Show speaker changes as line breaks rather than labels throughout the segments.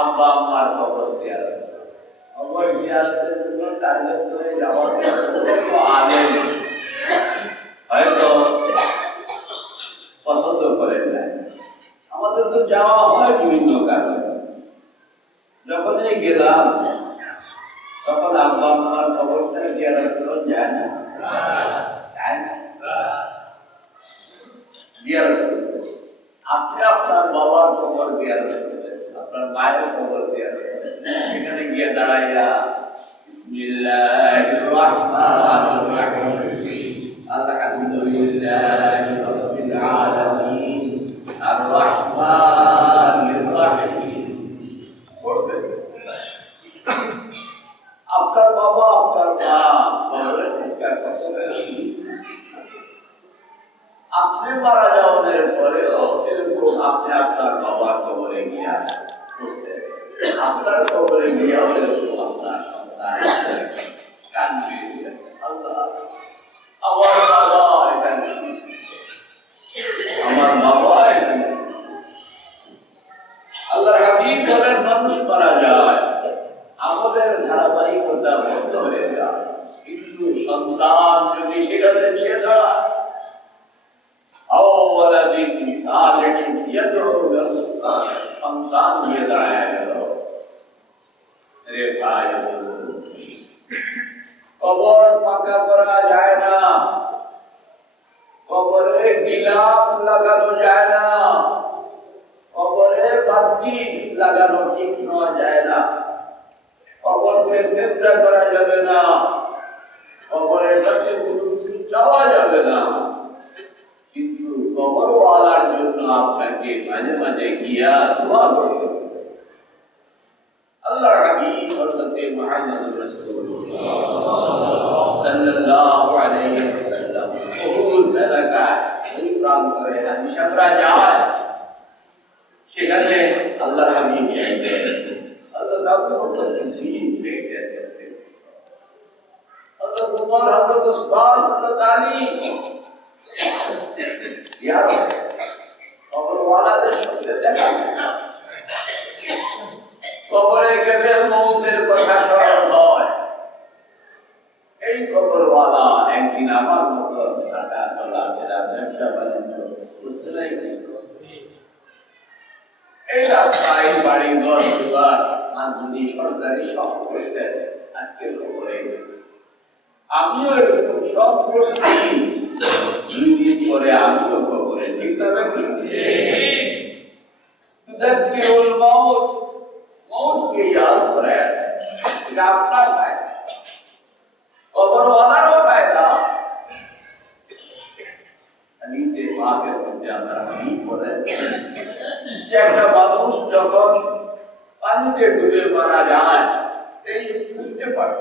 আব্বা আম্মার কবর জিয়ারত। কবর জিয়ারতের জন্য টার্গেট করে যাওয়ার কোনো হয়তো পছন্দ করেন না। আমাদের তো যাওয়া হয় বিভিন্ন কারণে। যখনই গেলাম, তখন আব্বা আম্মার কবরটা জিয়ারত করা, যায় না? আপনি আপনার বাবার কবর জিয়ারত আপনার মায়ের কবর দেওয়া এখানে গিয়ে দাঁড়াইয়া বিসমিল্লাহির রহমানির আর সন্তান নিয়ে দাঁড়ায় গেল রে ভাই কবর পাকা করা যায় না। কবরে গিলাপ লাগানো যায় না কবরে বাতি লাগানো ঠিক নেওয়া যায় না কবরকে চেষ্টা করা যাবে না। কবরের কাছে কোনো যাবে না। কবরওয়ালার জন্য আপনাকে মাঝে মাঝে গিয়া দোয়া করতে হবে আল্লাহ হাবিব হযরত মুহাম্মদ রাসূলুল্লাহ সাল্লাল্লাহু আলাইহি ওয়াসাল্লাম বহু এলাকায় এই প্রান্তরে হাদিসরা যায় সেখানে আল্লাহ হাবিব যাইতেন আল্লাহ দাউদ বলতেছেন দিন পেয়ে যেতে হযরত উমর হযরত উসমান হযরত আলী ইয়ার এই বাড়ি, ঘর, দুয়ার মাধ্যমিক সরকারি সব করছে আমিও সব করছি। দুই দিন পরে আমিও কবরে ঠিক না ব্যাপার তুদাক্কিরুল মাউত মৌতকে ইয়াদ করে এটা আপনার ফায়দা কবরওয়ালারও ফায়দা হাদিসে পাকের মধ্যে আমরা কি বলে যে একটা মানুষ যখন পানিতে ডুবে মারা যায়, এই বুঝতে পারে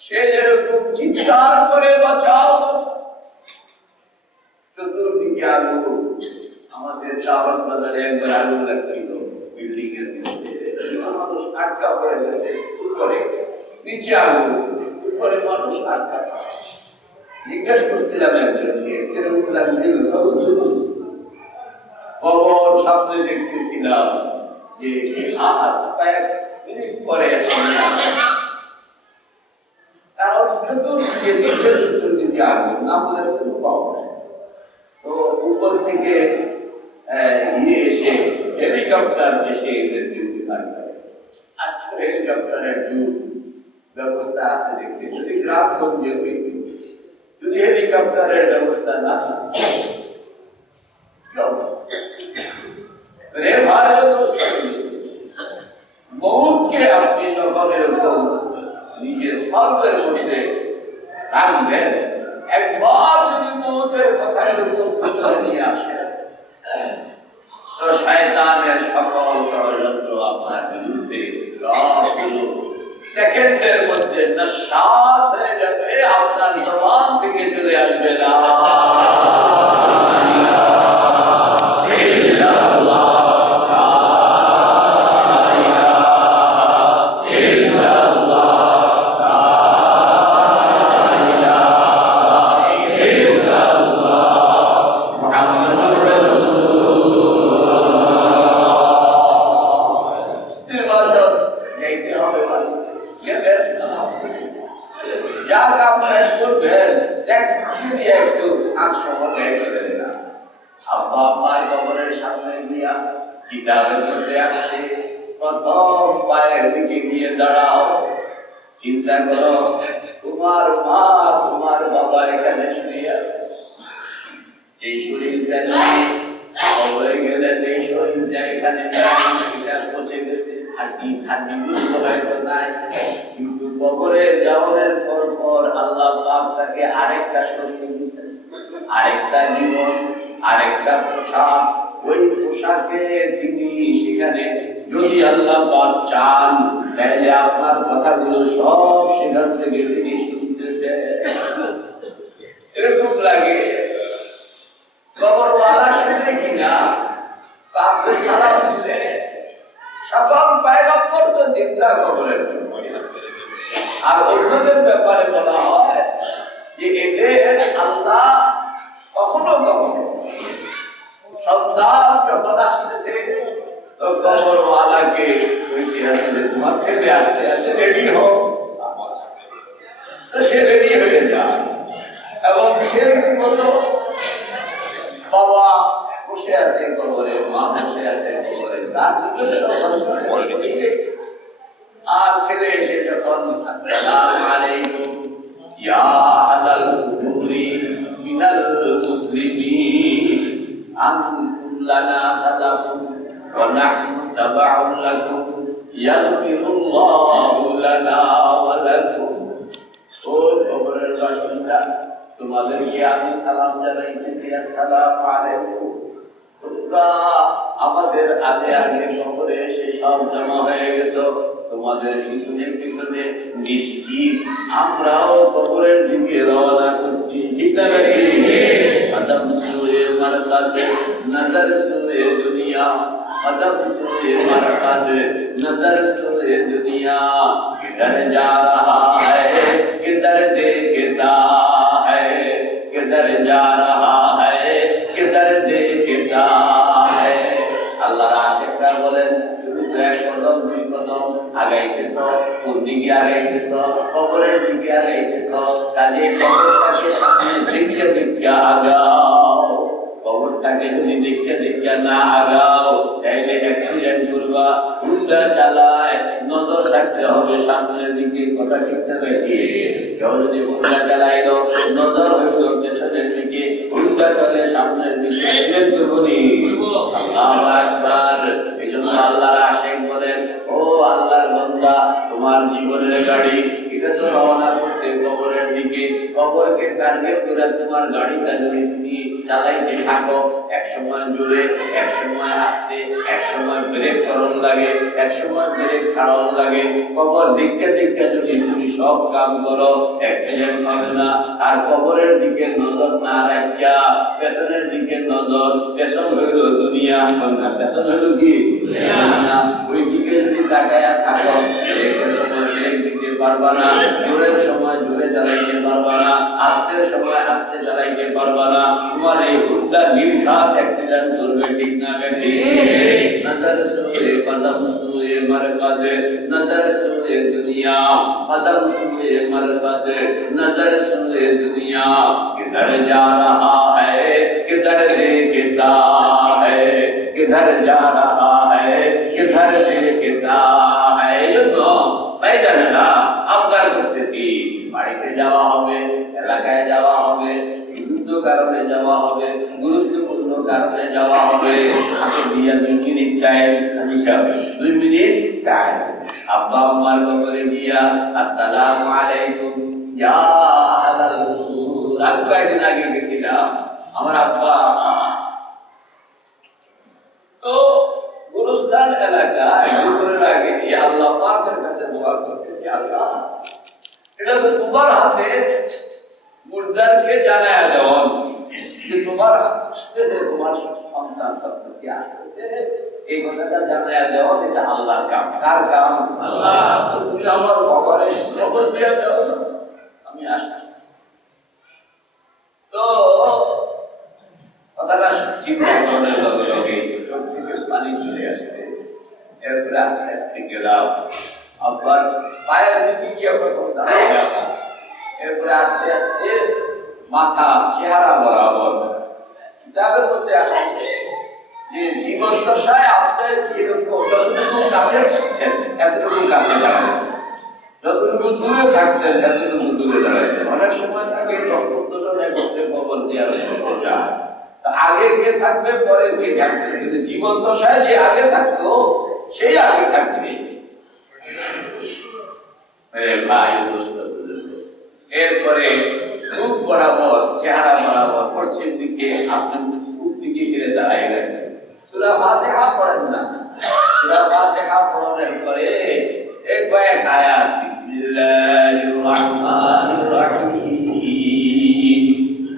সে যেরকম চিৎকার করে বাঁচাও, চতুর্দিকে আলু, আমাদের চাওয়ার বাজারে একবার আলু লাগছিল বিল্ডিং এর মানুষ আটকা পড়ে গেছে, উপরে, নিচে আলু, উপরে মানুষ আটকা জিজ্ঞেস করছিলাম একজনকে, কীরকম লাগছিল। খবর সামনে দেখতেছিলাম। যে হাত কয়েক মিনিট পরে কারণ চতুর্দিকে নিচে চতুর্দিকে আগুন নামলে কোনো পাওয়া নাই তো উপর থেকে আহ, ইয়ে এসে হেলিকপ্টার এসে এদেরকে উদ্ধার করে আজকে হেলিকপ্টারের যুগ ব্যবস্থা আছে দেখতে যদি গ্রামগঞ্জে হইতে যদি হেলিকপ্টারের ব্যবস্থা না থাকে কি অবস্থা রে ভাই মৌতকে আপনি যখন এরকম নিজের কল্পের মধ্যে রাখবেন। একবার যদি মৌতের কথা এরকম নিয়ে আসে তো শয়তানের সকল ষড়যন্ত্র আপনার বিরুদ্ধে সবগুলো সেকেন্ডের মধ্যে নস্বাত হয়ে যাবে, আপনার জবান থেকে চলে আসবে। না যা কাম কাজ করবেন দেখছি দিয়ে একটু আংশ হবে করেন না আব্বা আম্মার কবরের সামনে গিয়া কিতাবের মধ্যে আসছে। প্রথম পায়ের দিকে গিয়ে দাঁড়াও। চিন্তা করো, তোমার মা তোমার বাবা এখানে শুয়ে আছে। এই শরীরটা কবরে গেলে এই শরীরটা এখানে পচে গেছে হাড্ডি হাড্ডি হয়তো নাই কবরে পর পর আল্লাহ পাক তাকে আরেকটা শরীর দিয়েছেন। আরেকটা জীবন, আরেকটা পোশাক। ওই পোশাকে তিনি সেখানে যদি আল্লাহ পাক চান, তাহলে আপনার কথাগুলো সব সেখান থেকে তিনি শুনতেছে এরকম লাগে, কবরওয়ালা শুনে কিনা, কাউকে সালাম দিলে, সকল পায়গম্বর তো চিন্তা কবরের জন্য। আর অন্যদের ব্যাপারে বলা হয় যে এদের আল্লাহ কখনো কখনো সন্তান যখন আসতেছে কবরওয়ালাকে ঐতিহাসিক তোমার ছেলে আসতে আসতে রেডি হোক। সে রেডি হয়ে যায়। এবং সে মতো বাবা বসে আছে কবরে, মা বসে আছে কবরে। তার নিজস্ব ادب سے مرحد نظر سے دنیا کدھر جا رہا ہے کدھر دیکھتا ہے کدھر جا رہا ہے کدھر دیکھتا ہے اللہ عاشقরা বলেন কদম দুই কদম আগাইতেছ কোন কবরটাকে যদি দেখতে দেখতে না আগাও। তাইলে অ্যাক্সিডেন্ট করবা, হুন্ডা চালায়, নজর রাখতে হবে সামনের দিকে, কথা ঠিকতে নাকি কেউ যদি হুন্ডা চালাইলো নজর হইল পেছনের দিকে, হুন্ডা চলে সামনের দিকে অ্যাক্সিডেন্ট করব নি আল্লাহু আকবার। এই জন্য আল্লাহর আশেক বলেন, ও আল্লাহর বান্দা, তোমার জীবনের গাড়ি তো রওনা করছে কবরের দিকে কবরকে টার্গেট করে তোমার গাড়িটা যদি চালাইতে থাকো। এক সময় জোরে, এক সময় আস্তে, এক সময় ব্রেক করন লাগে, এক সময় ব্রেক ছাড়ন লাগে। কবর দেখতে দেখতে যদি তুমি সব কাম করো অ্যাক্সিডেন্ট হবে না। আর কবরের দিকে নজর না রাখিয়া পেছনের দিকে নজর। পেছন হইল দুনিয়া পেছন হইল কি। ওই দিকে যদি তাকায়া থাকো جڑے پر بنا ہستے چلائیں گے کدھر سے কারণে যাওয়া হবে হাতে দিয়া দুই মিনিট টাইম হিসাব দুই মিনিট টাইম আব্বা আম্মার কবরে গিয়া আসসালামু আলাইকুম ইয়া আহলাল কুবুর আমি কয়েকদিন আগে গেছিলাম আমার আব্বা তো গুরুস্থান এলাকা দুপুরের আগে গিয়ে আল্লাহ পাকের কাছে দোয়া করতেছি আল্লাহ এটা তো তোমার হাতে মুর্দারকে জানায় দেওয়া যে তোমার আসতেছে তোমার সন্তান সন্ততি আসতেছে। এই কথাটা জানায় দেওয়া এটা আল্লাহর কাম। কার কাম? আল্লাহ তুমি আমার বাবারে খবর দিয়ে দাও। আমি আসছি। তো কথাটা চিন্তা করার লগে লগে চোখ থেকে পানি চলে আসছে। এরপরে আস্তে আস্তে গেলাম। আব্বার পায়ের দিকে গিয়ে প্রথম দাঁড়ায় এরপরে আস্তে আস্তে মাথা চেহারা বরাবর কিতাবের মধ্যে আসছে যে জীবন দশায় আপনার যেরকম যতটুকু কাছে এতটুকু কাছে দাঁড়াবেন যতটুকু দূরে থাকতেন এতটুকু দূরে দাঁড়াইতেন অনেক সময় থাকে কবর করতে যায়। আগে কে থাকবে, পরে কে থাকবে? কিন্তু জীবন দশায় যে আগে থাকতো, সেই আগে থাকবে। এরপরে মুখ বরাবর চেহারা বরাবর পশ্চিম দিকে আপনার মুখ দিকে ফিরে দাঁড়াই গেলেন সুরা ফাতিহা পড়েন না সুরা ফাতিহা পড়ানোর পরে এক কয়েক আয়াত বিসমিল্লাহির রহমানির রহিম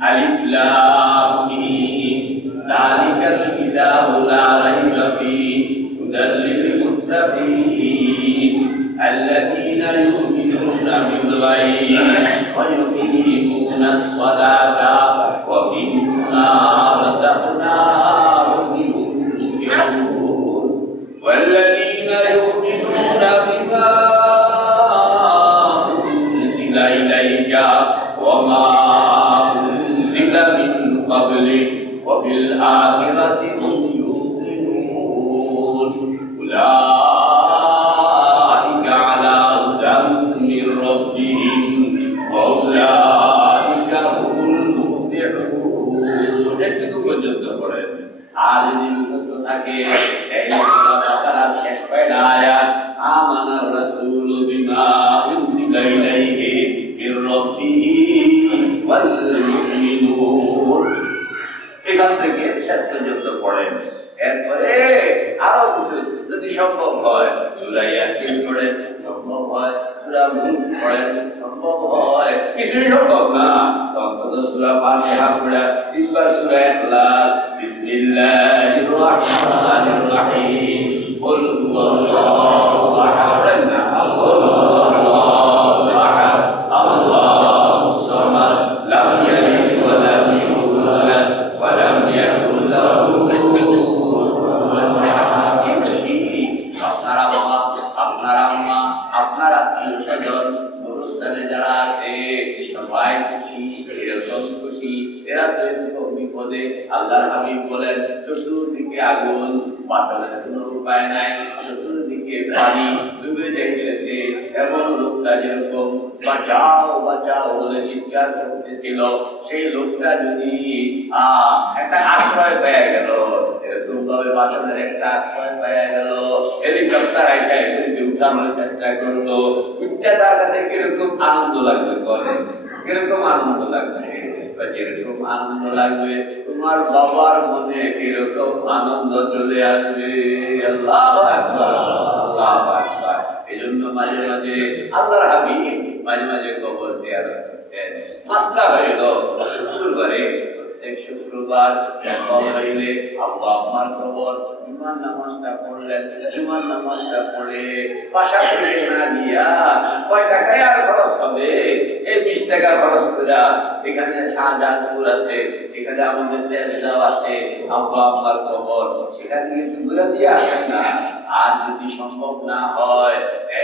আলিফ লাম মিম যালিকাল কিতাবু লা রাইবা ফীহি হুদাল লিল মুত্তাকিন الذين يؤمنون بالغيب ويقيمون الصلاة আর যদি মুখস্থ থাকে শেষ কয়টা আয়াত। আমানার রাসূল এরপরে আরও যদি সম্ভব হয়, সূরা ইয়াসিন পড়েন। সম্ভব হয়, সূরা পড়েন। সম্ভব হয়। কিছুই সম্ভব না। অন্তত সূরা ফাতিহা পড়া ইসবা সূরা যেরকম, বাঁচাও বাঁচাও বলে চিৎকার করতেছিল। সেই লোকটা যদি একটা আশ্রয় পেয়ে গেল, এরকম ভাবে বাঁচানোর একটা আশ্রয় পেয়ে গেল, হেলিকপ্টার আইসা এদেরকে উঠানোর চেষ্টা করল। তার কাছে কীরকম আনন্দ লাগবে কীরকম আনন্দ লাগবে যেরকম আনন্দ লাগবে, তোমার বাবার মনে কীরকম আনন্দ চলে আসবে। আল্লাহ আল্লাহ এই জন্য মাঝে মাঝে আল্লাহর হাবিব মাঝে মাঝে কবর দেওয়ার মাসলা হইল শুক্রবারে শুক্রবার হইলে কবর জুমার নামাজটা পড়লেন জুমার নামাজটা পড়ে করে না গিয়া কয় টাকায় আর খরচ হবে? এই বিশ টাকা খরচ করে এখানে শাহজাহানপুর আছে, এখানে আমাদের আছে, আব্বা দিয়ে আসেন না। আর যদি সম্ভব না হয়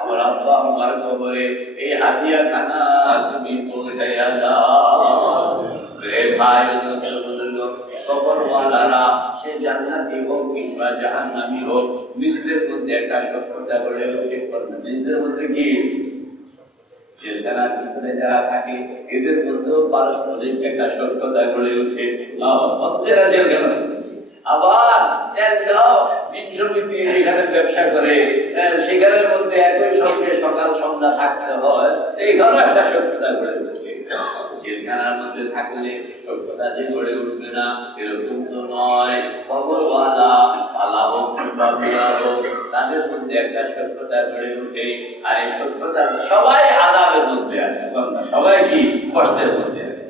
আমার আব্বা, আমার কবরে এই হাতিয়া খানা তুমি পৌঁছাইয়া দাও। রে ভাই পারস্পরিক একটা সভ্যতা গড়ে উঠে জেলখানা। আবার বিংশমিতি যেখানে ব্যবসা করে। সেখানের মধ্যে একই সঙ্গে সকাল সন্ধ্যা থাকতে হয়। এইখানেও একটা সভ্যতা গড়ে উঠে জেলখানার মধ্যে থাকলে সভ্যতা যে গড়ে উঠবে না, এরকম তো নয়। খবরওয়ালা পালা হোক কিংবা বুড়া হোক, তাদের মধ্যে একটা সভ্যতা গড়ে উঠে। আর এই সভ্যতা সবাই আদাবের মধ্যে আছে। কি কষ্টের মধ্যে আছে?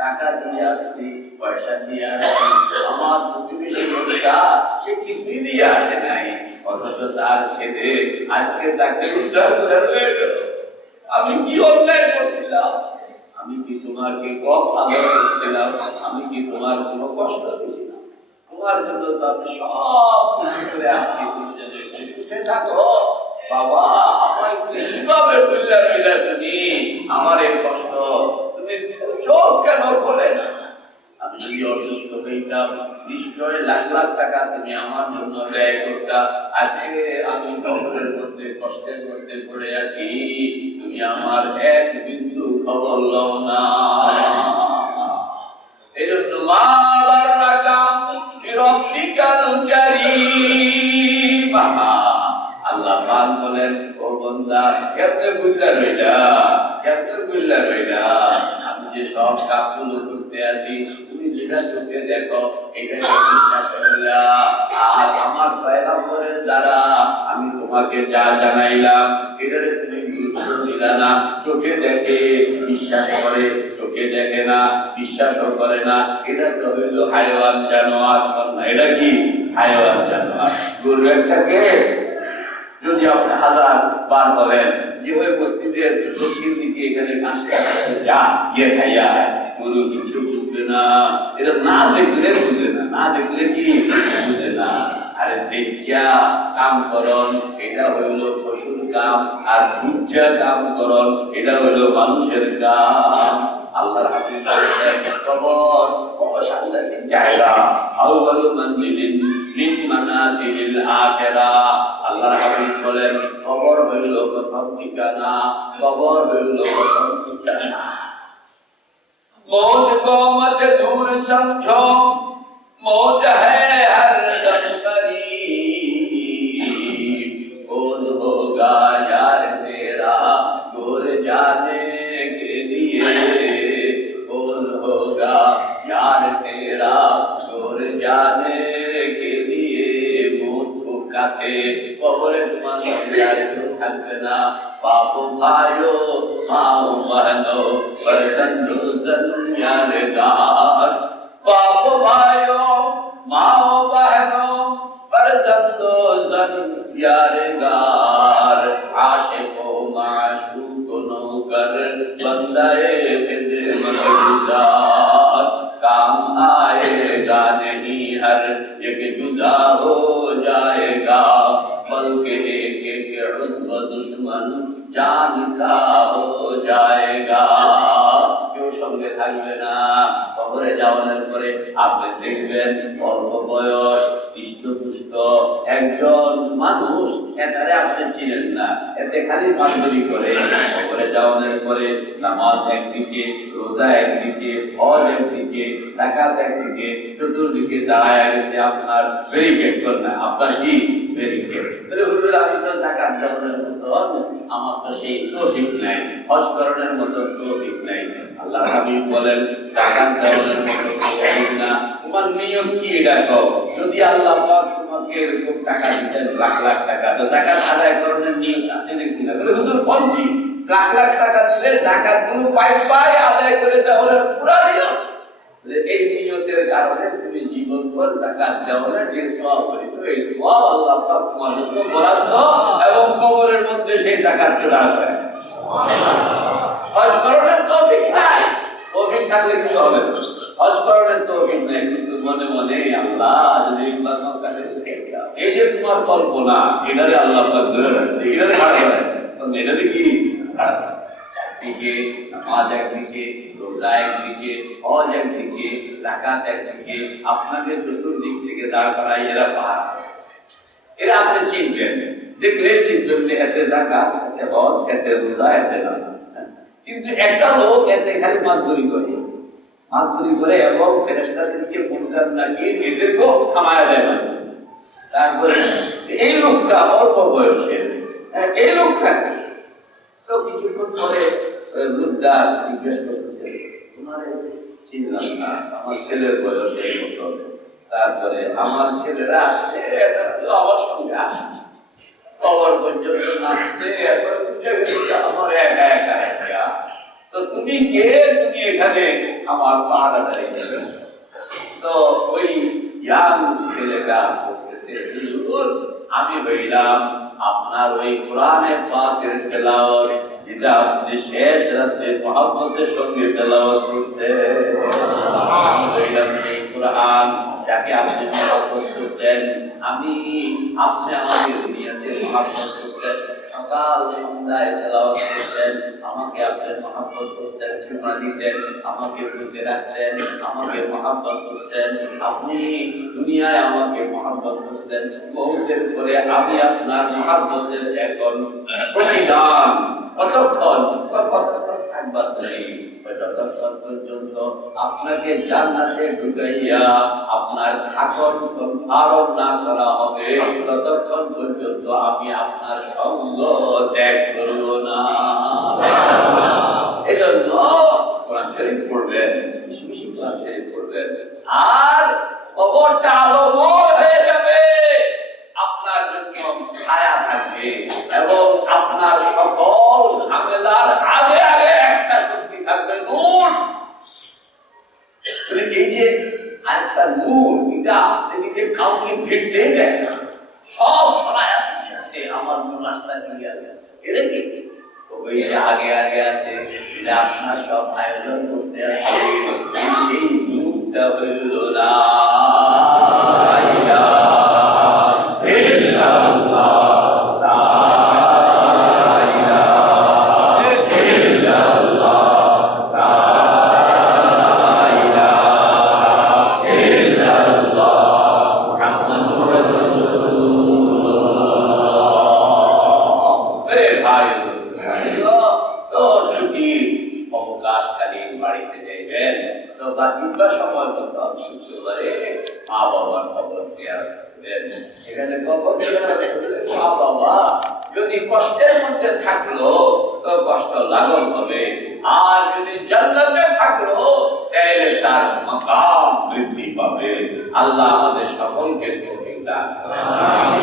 টাকা দিয়ে আসছি, পয়সা দিয়ে আসছি। আমার অথচ তার ছেলে আজকে তাকে উদ্ধার করে আমি কি অন্যায় করছিলাম? আমি কি তোমাকে কম আদর করছিলাম? আমি কি তোমার কোনো কষ্ট দিয়েছিলাম তোমার জন্য তো আমি সব করে আসছি, তুমি যেন একটু থাকো। বাবা আমায় কীভাবে তুমি? আমার এই কষ্ট তুমি চোখ কেন খোলে না? আমি যদি অসুস্থ হইতাম, নিশ্চয় লাখ লাখ টাকা তুমি আমার জন্য ব্যয় করতাম আজকে আমি মধ্যে, কষ্টের মধ্যে পড়ে আছি। তুমি আমার এক বিন্দু লও না এই জন্য মা বাররাকা বিরব্বিকাল কারীম আল্লাহ পাক বলেন, ও বান্দা, কেমনে বুঝলা রইলা কেমনে বুঝলা রইলা যে সব কাজগুলো করতে আসি, তুমি যেটা চোখে দেখো আর আমার পয়গাম্বরের দ্বারা আমি তোমাকে যা জানাইলাম এটারে তুমি গুরুত্ব দিলা না। চোখে দেখে বিশ্বাস করে, চোখে দেখে না, বিশ্বাসও করে না। এটা তো হইল হাইওয়ান জানোয়ার। এটা কি? হাইওয়ান জানোয়ার। গরু একটাকে যদি আপনি হাজার বার বলেন যে, ওই মসজিদের দক্ষিণ দিকে এখানে আসতে যা, গিয়ে খাইয়া, কোনো কিছু বুঝবে না। এটা না দেখলে বুঝে না না দেখলে কি বুঝে না। আরে দেখিয়া কাম করন এটা হইল পশুর কাম, আর বুঝা কাম করন এটা হইল মানুষের কাম। আল্লাহর কবর সাংঘাতিক জায়গা মিন মানাজিলিল আখিরা আল্লাহর হাবিব বলেন কবর হইল প্রথম ঠিকানা কবর হইল প্রথম ঠিকানা मौत को मत दूर समझो मौत है हर दम करीब कौन होगा यार तेरा गोर जाने কাছে কবরে তোমার সঙ্গে আর কেউ থাকবে না বাপ ভাইও মাও বহনো বরদন্দু জন্যারগার বাপ ভাইও মাও বহনো কবরে যাওয়ানোর পরে আপনি দেখবেন অল্প বয়স হৃষ্টপুষ্ট একজন মানুষ, এটারে আপনি চিনেন না। এতে খালি মাধুরী করে। কবরে যাওয়ানোর পরে নামাজ একদিকে, রোজা একদিকে, হজ একদিকে জাকাত একদিকে, চতুর্দিকে দাঁড়ায় গেছে আপনার ব্যারিকেড করলেন আপনার কি? ব্যারিকেড বলে, হুজুর, আমি তো জাকাত দেওয়ানোর মতন, আমার তো সেই তৌফিক নাই। হজ করণের মতো তৌফিক নাই। আল্লাহ হাবিব বলেন জাকাত দেওয়ানোর মতো না তোমার নিয়ম কি এটা কও? যদি আল্লাহ পাক তোমাকে এরকম টাকা দিতেন, লাখ লাখ টাকা, তো জাকাত আদায় করার নিয়ম আছে নাকি না? বলে, হুজুর কোন কি? লাখ লাখ টাকা দিলে জাকাতগুলো পাই পাই আদায় করে দেওয়ার পুরা নিয়ম। এই নিয়তের কারণে তুমি জীবন ভর জাকাত দেওয়ার যে সওয়াব করিত, এই সওয়াব আল্লাহ পাক তোমার জন্য বরাদ্দ এবং কবরের মধ্যে সেই জাকাত চলে আসবে হজ করণের তৌফিক নাই। তৌফিক থাকলে কি হবে হজ করণের তৌফিক নাই, কিন্তু মনে মনে আল্লাহ যদি একবার মক্কা শরীফে এই যে তোমার কল্পনা, এটারে আল্লাহ পাক ধরে রাখছে, এটারে রাখছে তখন এটারে কি? একদিকে নামাজ একদিকে, রোজা একদিকে, হজ একদিকে জাকাত একদিকে, আপনাকে চতুর্দিক থেকে দাঁড় করাই এরা পার। এরা আপনি চিনবেন। দেখলে চিনবেন এতে জাকাত এতে হজ, এতে রোজা, এতে নামাজ। কিন্তু একটা লোক এতে খালি মাছদুরি করে। মাছদুরি করে এবং ফেরেস্তাদেরকে মুনকার নাকির এদেরকেও থামায় দেয় না তারপরে এই লোকটা অল্প বয়সের হ্যাঁ, এই লোকটা? তো কিছুক্ষণ পরে বৃদ্ধা জিজ্ঞেস করতেছে তোমার চিনলাম না আমার ছেলের বয়সের মতো তারপরে আমার ছেলেরা আসছে আমার সঙ্গে আসে। আমার একা একা তো তুমি কে? তুমি এখানে আমার পাহাড়া দাঁড়িয়ে তো ওই ছেলেটা বলতেছে আমি হইলাম আপনার ওই কোরআনে পাকের তেলাওয়াত, যেটা আপনি শেষ রাতে মহাব্বতের সঙ্গে তেলাওয়াত করতে আমি হইলাম সেই কোরআন, যাকে আপনি মহাব্বত করতেন। আমি, আপনি আমাকে আমাকে আপনি মহাব্বত করতেন চুমা দিছেন আমাকে বুঝে রাখছেন করছেন আপনি দুনিয়ায় আমাকে মহাব্বত করছেন। বহুতের পরে আমি আপনার মহাব্বতের এখন প্রতিদান। কতক্ষণ? কতক্ষণ থাকবা তুমি? ওই যতক্ষণ পর্যন্ত আপনাকে জান্নাতে ঢুকাইয়া আপনার ঠাকুর কনফারম না করা হবে। ততক্ষণ পর্যন্ত আমি আপনার সঙ্গ ত্যাগ